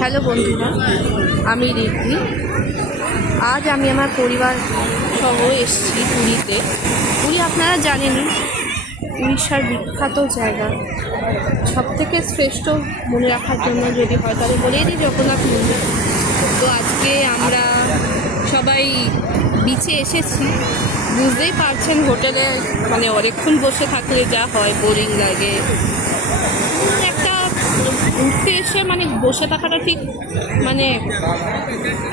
Hello বন্ধুরা, আমি রিদ্ধি। আজ আমি আমার পরিবার সহ এসেছি পুরীতে। পুরী আপনারা জানেনই, উড়িষ্যার বিখ্যাত জায়গা। সবথেকে শ্রেষ্ঠ মনে রাখার জন্য যদি হয় তাহলে বলেই দিই জগন্নাথ মন্দির। তো আজকে আমরা সবাই বিচে এসেছি। বুঝতেই পারছেন হোটেলে মানে অনেকক্ষণ বসে থাকলে যা হয়, বোরিং লাগে। একটা ঘুরতে এসে মানে বসে থাকাটা ঠিক মানে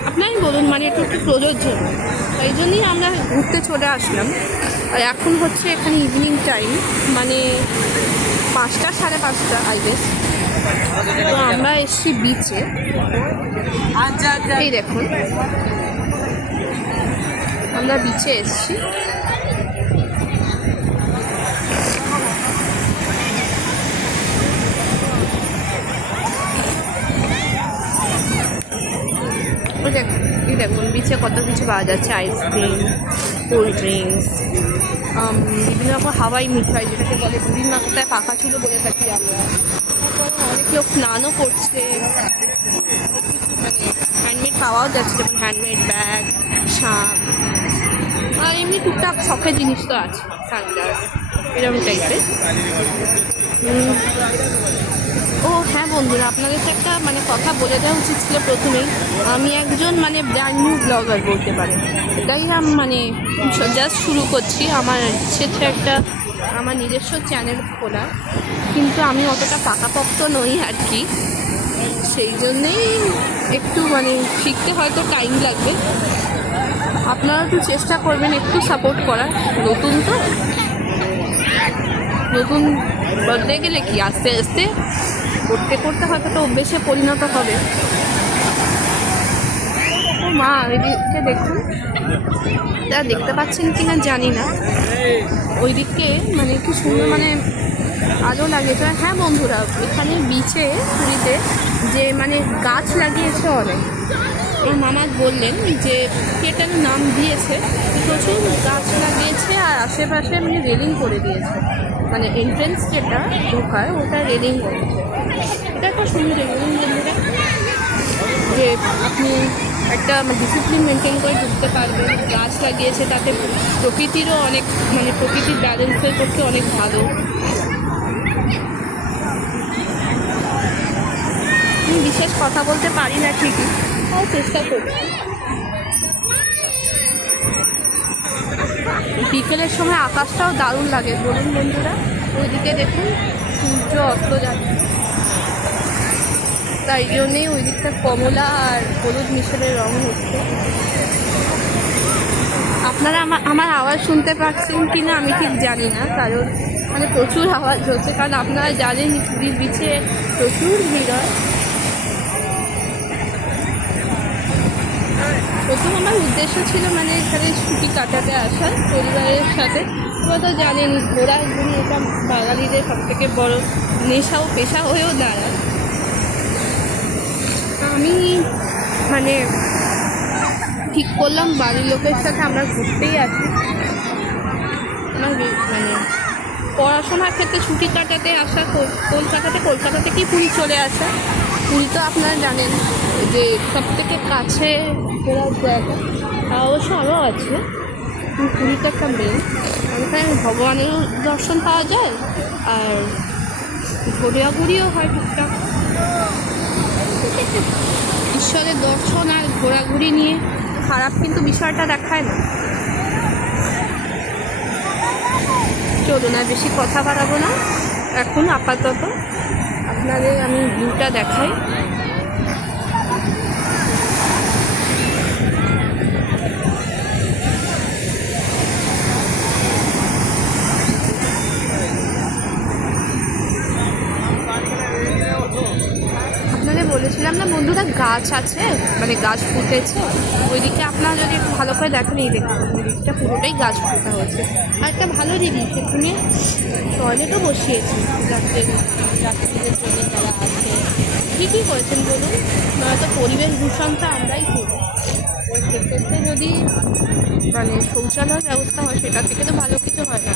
আপনারই বলুন, মানে একটু একটু প্রযোজ্য নয়। তাই জন্যই আমরা ঘুরতে চলে আসলাম। আর এখন হচ্ছে এখানে ইভিনিং টাইম, মানে 5টা 5:30 আই গেস। তো আমরা এসছি বিচে। এই দেখুন, আমরা বিচে এসছি। এই দেখুন বিচে কত কিছু পাওয়া যাচ্ছে, আইসক্রিম, কোল্ড ড্রিঙ্কস, বিভিন্ন রকম হাওয়াই মিঠাই, যেটাকে বলে বিভিন্ন মাথায় পাখা ছিল বলে থাকি আমরা। তারপর অনেক লোক স্নানও করছে, মানে হ্যান্ডমেড পাওয়াও যাচ্ছে, যেমন হ্যান্ডমেড ব্যাগ, শাঁখ, আর এমনি টুকটাক শখের জিনিস তো আছে, সানগ্লাস এরকম টাইপের। ও হ্যাঁ বন্ধুরা, আপনাদেরকে একটা মানে কথা বলে দেওয়া উচিত ছিল প্রথমেই। আমি একজন মানে ব্র্যান্ড নিউ ব্লগার বলতে পারেন। তাই আমি মানে জাস্ট শুরু করছি। আমার ইচ্ছে একটা আমার নিজস্ব চ্যানেল খোলা, কিন্তু আমি অতটা পাকাপোক্ত নই আর কি। সেই জন্যেই একটু মানে শিখতে হয়তো টাইম লাগবে। আপনারা একটু চেষ্টা করবেন একটু সাপোর্ট করার। নতুন বলতে গেলে কি আস্তে আস্তে করতে করতে হয়তো তো অভ্যেসে পরিণত হবে। ও মা, ওইদিকে দেখুন, তা দেখতে পাচ্ছেন কি না জানি না, ওইদিকে মানে কি সুন্দর মানে আলো লাগিয়েছে। হ্যাঁ বন্ধুরা, এখানে বিচে পুরীতে যে মানে গাছ লাগিয়েছে অনেক। আমার মামা বললেন যে এটার নাম দিয়েছে, প্রচুর গাছ লাগিয়েছে আর আশেপাশে মানে রেলিং করে দিয়েছে। মানে এন্ট্রেন্স যেটা ঢোকার ওটা রেলিং করেছে। এটা একটা সুন্দর রেলিং বন্ধুরা, যে আপনি একটা ডিসিপ্লিন মেনটেন করে ঢুকতে পারবেন। গাছ লাগিয়েছে, তাতে প্রকৃতিরও অনেক মানে প্রকৃতির ব্যালেন্সের পক্ষে অনেক ভালো। আমি বিশেষ কথা বলতে পারি না ঠিকই, তাও চেষ্টা করি। বিকেলের সময় আকাশটাও দারুণ লাগে বলুন বন্ধুরা। ওইদিকে দেখুন সূর্য অস্ত যাচ্ছে, তাই জন্যেই ওই দিকটা কমলা আর হলুদ মিশেলের রং হচ্ছে। আপনারা আমার আওয়াজ শুনতে পাচ্ছেন কি না আমি ঠিক জানি না, কারণ মানে প্রচুর আওয়াজ হচ্ছে। কারণ আপনারা জানেন পুরীর বিচে প্রচুর ভিড় হয়। প্রথম আমার উদ্দেশ্য ছিল মানে এখানে ছুটি কাটাতে আসা পরিবারের সাথে। তোমরা তো জানেন ঘোরাঘুরি এটা বাঙালিদের সবথেকে বড় নেশা ও পেশা হয়েও দাঁড়ায়। আমি মানে ঠিক করলাম বাড়ির লোকের সাথে আমরা ঘুরতেই আসি। আমার মানে পড়াশোনার ক্ষেত্রে ছুটি কাটাতে আসা, কলকাতা থেকেই পুরী চলে আসা। পুরী তো আপনারা জানেন যে সবথেকে কাছে ঘোরার জায়গা। অবশ্য আরও আছে, পুরীটা একটা মেন। ওখানে ভগবানেরও দর্শন পাওয়া যায় আর ঘোরাঘুরিও হয় টুকটাক। ঈশ্বরের দর্শন আর ঘোরাঘুরি নিয়ে খারাপ কিন্তু বিষয়টা দেখায় না। চলুন আর বেশি কথা বাড়াবো না, এখন আপাতত আপনাদের আমি ভিউটা দেখাই। আপনাদের বলেছিলাম না বন্ধুরা, গাছ আছে মানে গাছ ফুটেছে ওইদিকে। আপনারা যদি একটু ভালো করে দেখেন, এই দেখুন ওই দিকটা পুরোটাই গাছ ফুটা হয়েছে। আর একটা ভালো জিনিস, এখানে টয়লেটও বসিয়েছি যাত্রীদের জন্য যারা আছে। ঠিকই করেছেন বলুন, নয়তো পরিবেশ দূষণটা আমরাই করি। সেক্ষেত্রে যদি মানে শৌচালয়ের ব্যবস্থা হয় সেটা থেকে তো ভালো কিছু হয় না।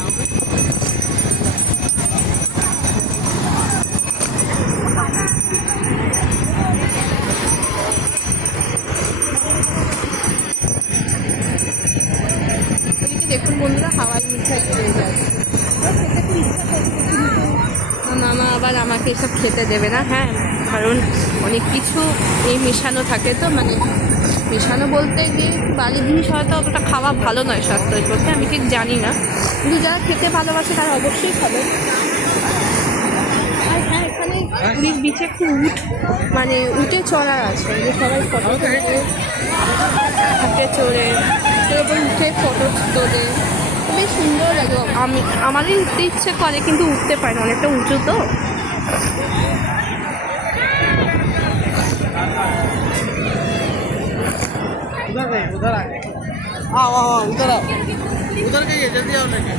খেতে যাচ্ছি। খেতে খুব ইচ্ছা করছে, কিন্তু মামা আবার আমাকে এসব খেতে দেবে না। হ্যাঁ, কারণ অনেক কিছু এই মেশানো থাকে, তো মানে মেশানো বলতে গিয়ে বালি জিনিস হয়তো অতটা খাওয়া ভালো নয় স্বাস্থ্যের পক্ষে, আমি ঠিক জানি না, কিন্তু যারা খেতে ভালোবাসে তারা অবশ্যই খাবে। আর হ্যাঁ, এখানে পুরীর বিচে একটু মানে উঠে চড়ার আছে, যে সবাই ফটো উঠে চড়ে এরকম উঠে ফটো তোলে, খুবই সুন্দর লাগে। আমারই উঠতে ইচ্ছে করে, কিন্তু উঠতে পারি না, অনেকটা উঁচু তো। उधर आगे आओ आओ उधर आओ उधर गइए जल्दी आओ लेके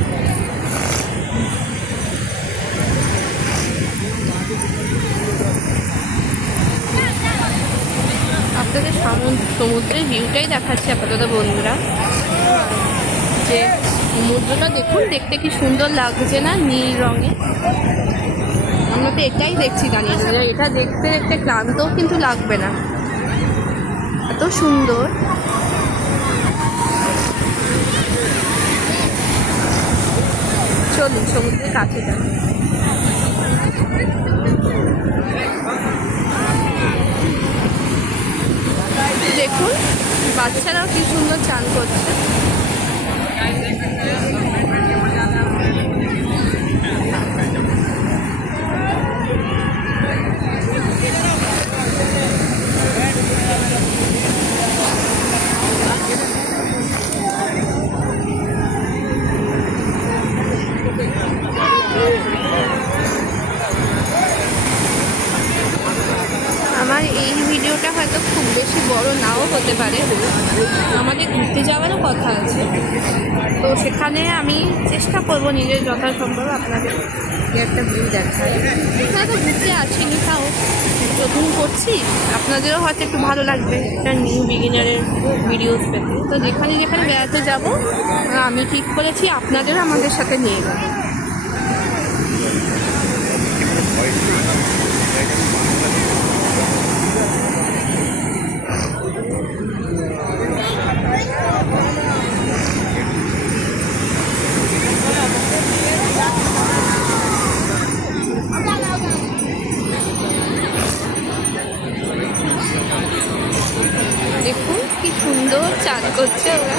আপনাদের সমুদ্রের ভিউটাই দেখাচ্ছি আপাতত বন্ধুরা। যে সমুদ্রটা দেখুন, দেখতে কি সুন্দর লাগছে না, নীল রঙে। আমরা তো এটাই দেখছি দাঁড়িয়ে, এটা দেখতে দেখতে ক্লান্তও কিন্তু লাগবে না, এত সুন্দর। চলুন সমুদ্রের কাছে যান। দেখুন বাচ্চারাও কি সুন্দর চান করছে। আমার এই ভিডিওটা হয়তো খুব বেশি বড় নাও হতে পারে, আমাদের ঘুরতে যাওয়ারও কথা আছে, তো সেখানে আমি চেষ্টা করব নিজের যথাসম্ভব আপনাদের একটা ভিউ দেখাই। এখানে তো ঘুরতে আসিনি, তাও প্রথম করছি, আপনাদেরও হয়তো একটু ভালো লাগবে একটা নিউ বিগিনারের ভিডিওস পেতে। তো যেখানে যেখানে বেড়াতে যাব আমি ঠিক করেছি আপনাদেরও আমাদের সাথে নিয়ে যাব। দেখুন কি সুন্দর চান করছে ওরা।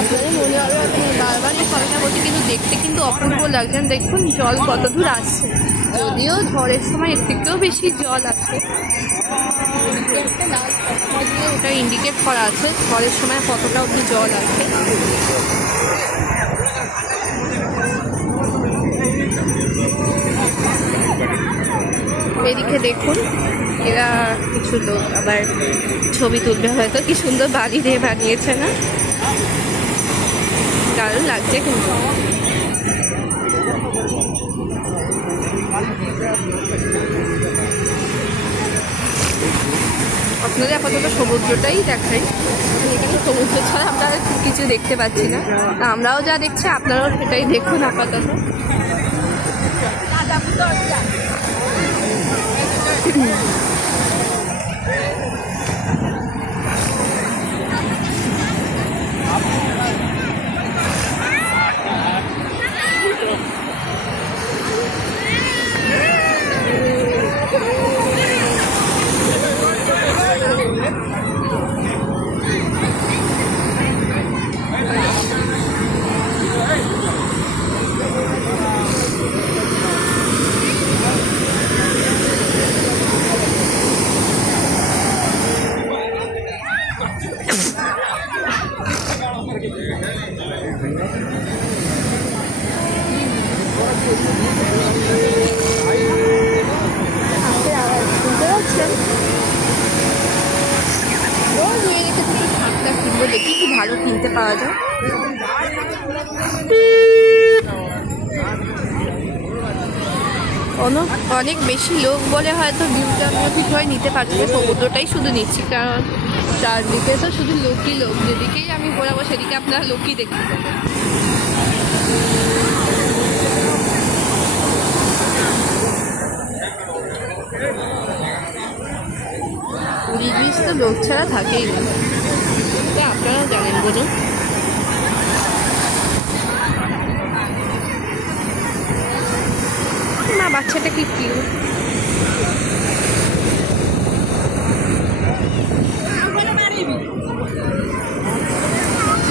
আপনাদের মনে হবে আপনি বারবার এই কথাটা বলছি, কিন্তু দেখতে কিন্তু অপূর্ব লাগছে। দেখুন জল কত দূর আসছে, যদিও ঝড়ের সময় এর থেকেও বেশি জল আছে। একটা লাল পতাকা দিয়ে ওটা ইন্ডিকেট করা আছে ঝড়ের সময় কতটা অব্দি জল আছে। এদিকে দেখুন এরা কিছু লোক আবার ছবি তুলবে হয়তো, কি সুন্দর বালি দিয়ে বানিয়েছে না, দারুণ লাগছে কিন্তু। আপনাদের আপাতত সমুদ্রটাই দেখাই, এখানে সমুদ্র ছাড়া আমরা কিছু দেখতে পাচ্ছি না, আমরাও যা দেখছি আপনারাও সেটাই দেখুন আপাতত। দেখি কি ভালো কিনতে পাওয়া যায়। অনেক বেশি লোক বলে হয়তো ভিউটা আমরা ঠিকভাবে নিতে পারছি না, সমুদ্রটাই শুধু নিচ্ছি, কারণ চারদিকে তো শুধু লোকই লোক, যেদিকেই আমি ঘোরাবো সেদিকে আপনারা লোকই দেখতে পাবেন। পুরী বীজ তো লোক ছাড়া থাকেই না, আপনারাও জানেন বলুন। বাচ্চাটা কি কিউট।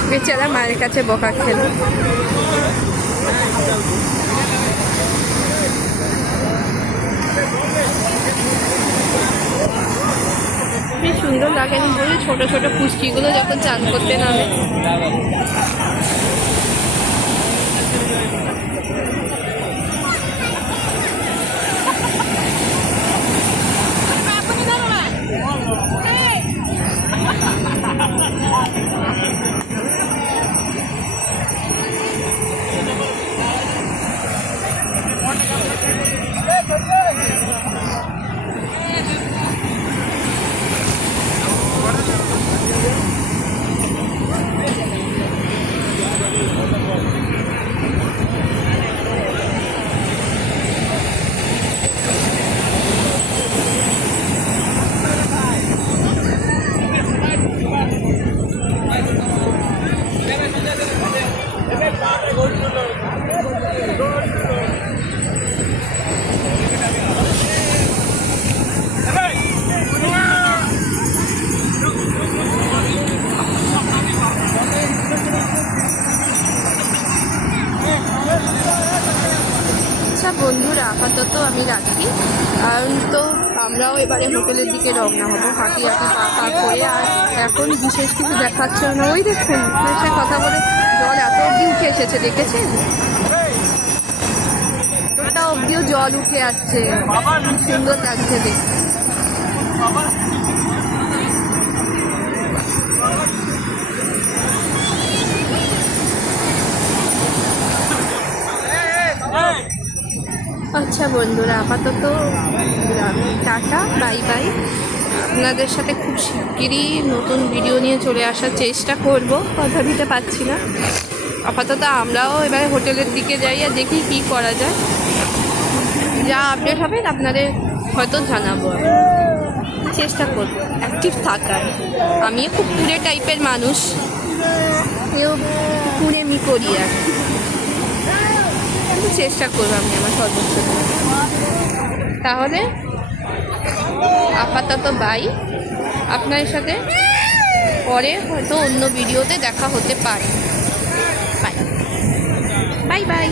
বেচারা মায়ের কাছে বকা খেলো। বেশ সুন্দর লাগে, আমি বলি ছোট ছোট পুচকিগুলো যখন চান করতে নামে। আচ্ছা বন্ধুরা, আপাতত আমি রাখি, কারণ তো আমরাও এবারে হোটেলের দিকে রওনা হবো হাঁটি হাঁটি পা পা করে। আর এখন বিশেষ কিছু দেখাচ্ছে না। ওই দেখুন সে কথা বলে জল এত অবধি উঠে এসেছে, দেখেছেন? ওটা অবধিও জল উঠে আসছে, সুন্দর লাগছে দেখতে। আচ্ছা বন্ধুরা, আপাতত টাটা, বাই বাই। আপনাদের সাথে খুব শিগগিরই নতুন ভিডিও নিয়ে চলে আসার চেষ্টা করব, কথা দিতে পারছি না। আপাতত আমরাও এবারে হোটেলের দিকে যাই আর দেখি কী করা যায়। যা আপডেট হবে আপনাদের হয়তো জানাবো, চেষ্টা করব অ্যাক্টিভ থাকার। আমিও খুব কুড়ে টাইপের মানুষ, এও কুড়েমি করি আর চেষ্টা করবো আমি আমার সর্বোচ্চ। তাহলে আপাতত বাই। আপনার সাথে পরে হয়তো অন্য ভিডিওতে দেখা হতে পারে। Bye bye bye.